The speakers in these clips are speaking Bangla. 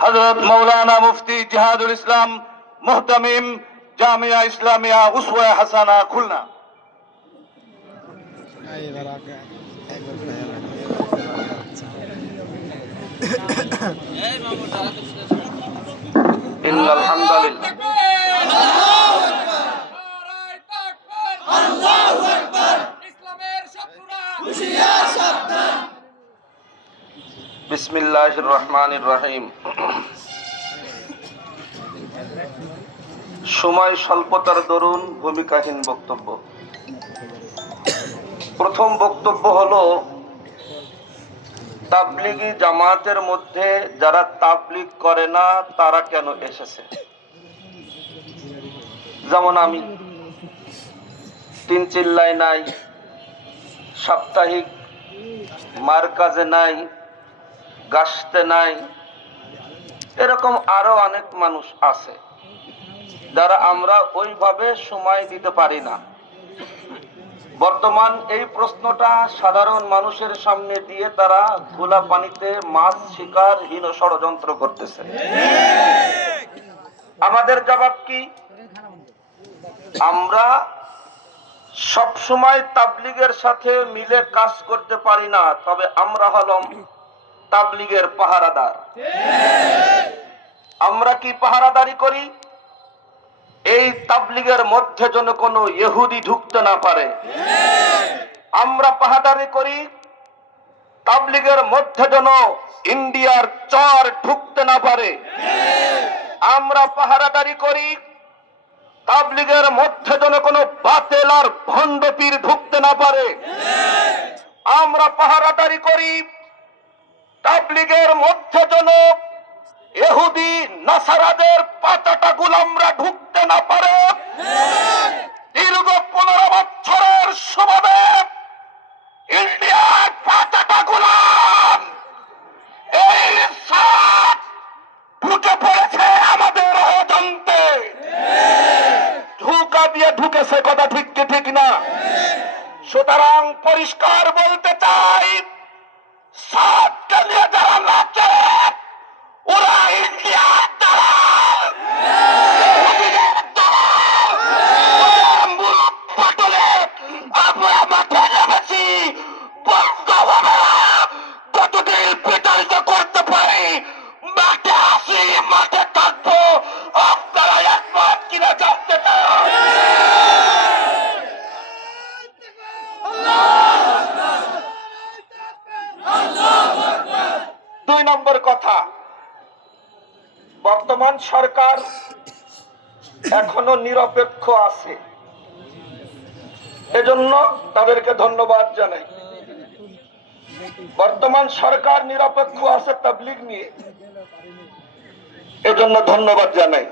হজরত মৌলানা মুফতি জিহাদুল ইসলাম মোহতামিম জামিয়া ইসলামিয়া উসওয়া হাসানা খুলনা এবার আগে একবার إن الحمد لله বিসমিল্লাহ রহমান রহিম সময় স্বল্পতার দরুন ভূমিকাহীন বক্তব্য। প্রথম বক্তব্য হলো, তাবলিগি জামাতের মধ্যে যারা তাবলিগ করে না, তারা কেন এসেছে? যেমন আমি, তিন চিল্লায় নাই, সাপ্তাহিক মার কাজে নাই গাছতে নাই। এরকম আরও অনেক মানুষ আছে, যারা আমরা ওইভাবে সময় দিতে পারি না। বর্তমান এই প্রশ্নটা সাধারণ মানুষের সামনে দিয়ে তারা খোলা পানিতে মাছ শিকার হীন ষড়যন্ত্র করতেছে। আমাদের জবাব কি? আমরা সব সময় তাবলিগের সাথে মিলে কাজ করতে পারি না, তবে আমরা হলাম তাবলিগের পাহারাদার। আমরা কি পাহারাদারি করি? এই তাবলিগের মধ্যে যেন কোনো ইহুদি ঢুকতে না পারে। আমরা পাহারাদারি করি, তাবলিগের মধ্যে যেন ইন্ডিয়ার চর ঢুকতে না পারে। আমরা পাহারাদারি করি, তাবলিগের মধ্যে যেন কোনো বাতেল আর ভণ্ডপীর ঢুকতে না পারে। আমরা পাহারাদারি করি তাবলিগের মধ্যে যেন এহুদি নাসারাদের পাতাটা গুলামরা ঢুকতে না পারে। দীর্ঘ পনেরো বছরের ইন্ডিয়ার পাতাটা গুলাম। এই ঢুকে পড়েছে আমাদের অজন্তে। ঢুকা দিয়ে ঢুকেছে কথা ঠিক কি ঠিক না? সুতরাং পরিষ্কার বলতে চাই সাতকে নিয়ে যারা দুই নম্বর কথা, বর্তমান সরকার এখনও নিরপেক্ষ আছে। এজন্য তাদেরকে ধন্যবাদ জানাই। বর্তমান সরকার নিরপেক্ষ আছে তাবলিগ নিয়ে। এজন্য ধন্যবাদ জানাই।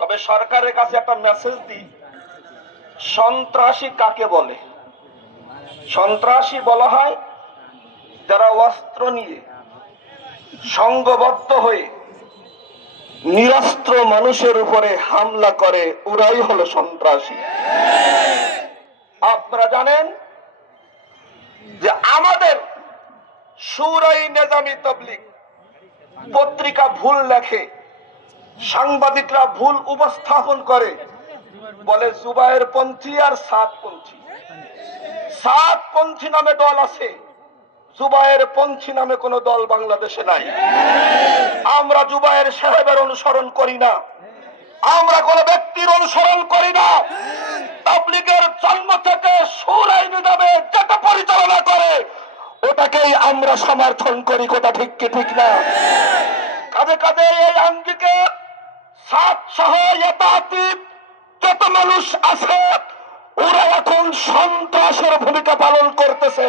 তবে সরকারের কাছে একটা মেসেজ দিই। সন্ত্রাসী কাকে বলে? সন্ত্রাসী বলা হয় যারা অস্ত্র নিয়ে সংঘবদ্ধ হয়ে নিরস্ত্র মানুষের উপরে হামলা করে, ওরাই হলো সন্ত্রাসী। আপনারা জানেন যে আমাদের সুরাই নেজামি তবলিগ পত্রিকা ভুল লেখে, সাংবাদিকরা ভুল উপস্থাপন করে, বলে জুবায়ের পন্থী আর সাত পন্থী। সাত পন্থী নামে দল আছে। জুবায়ের পন্থী নামে কোন দল বাংলাদেশে নাই। আমরা জুবায়ের সাহেবের অনুসরণ করি না। আমরা কোন ব্যক্তির অনুসরণ করি না। তাবলিগের জন্ম থেকে সুর আইনি নামে যেটা পরিচালনা করে, ওটাকেই আমরা সমর্থন করি কোটা ঠিক কি ঠিক না? কাজে কাজে এই আঙ্গিকে সাত সহ এতাতিব যত মানুষ আছে, ওরা এখন সন্ত্রাসের ভূমিকা পালন করতেছে।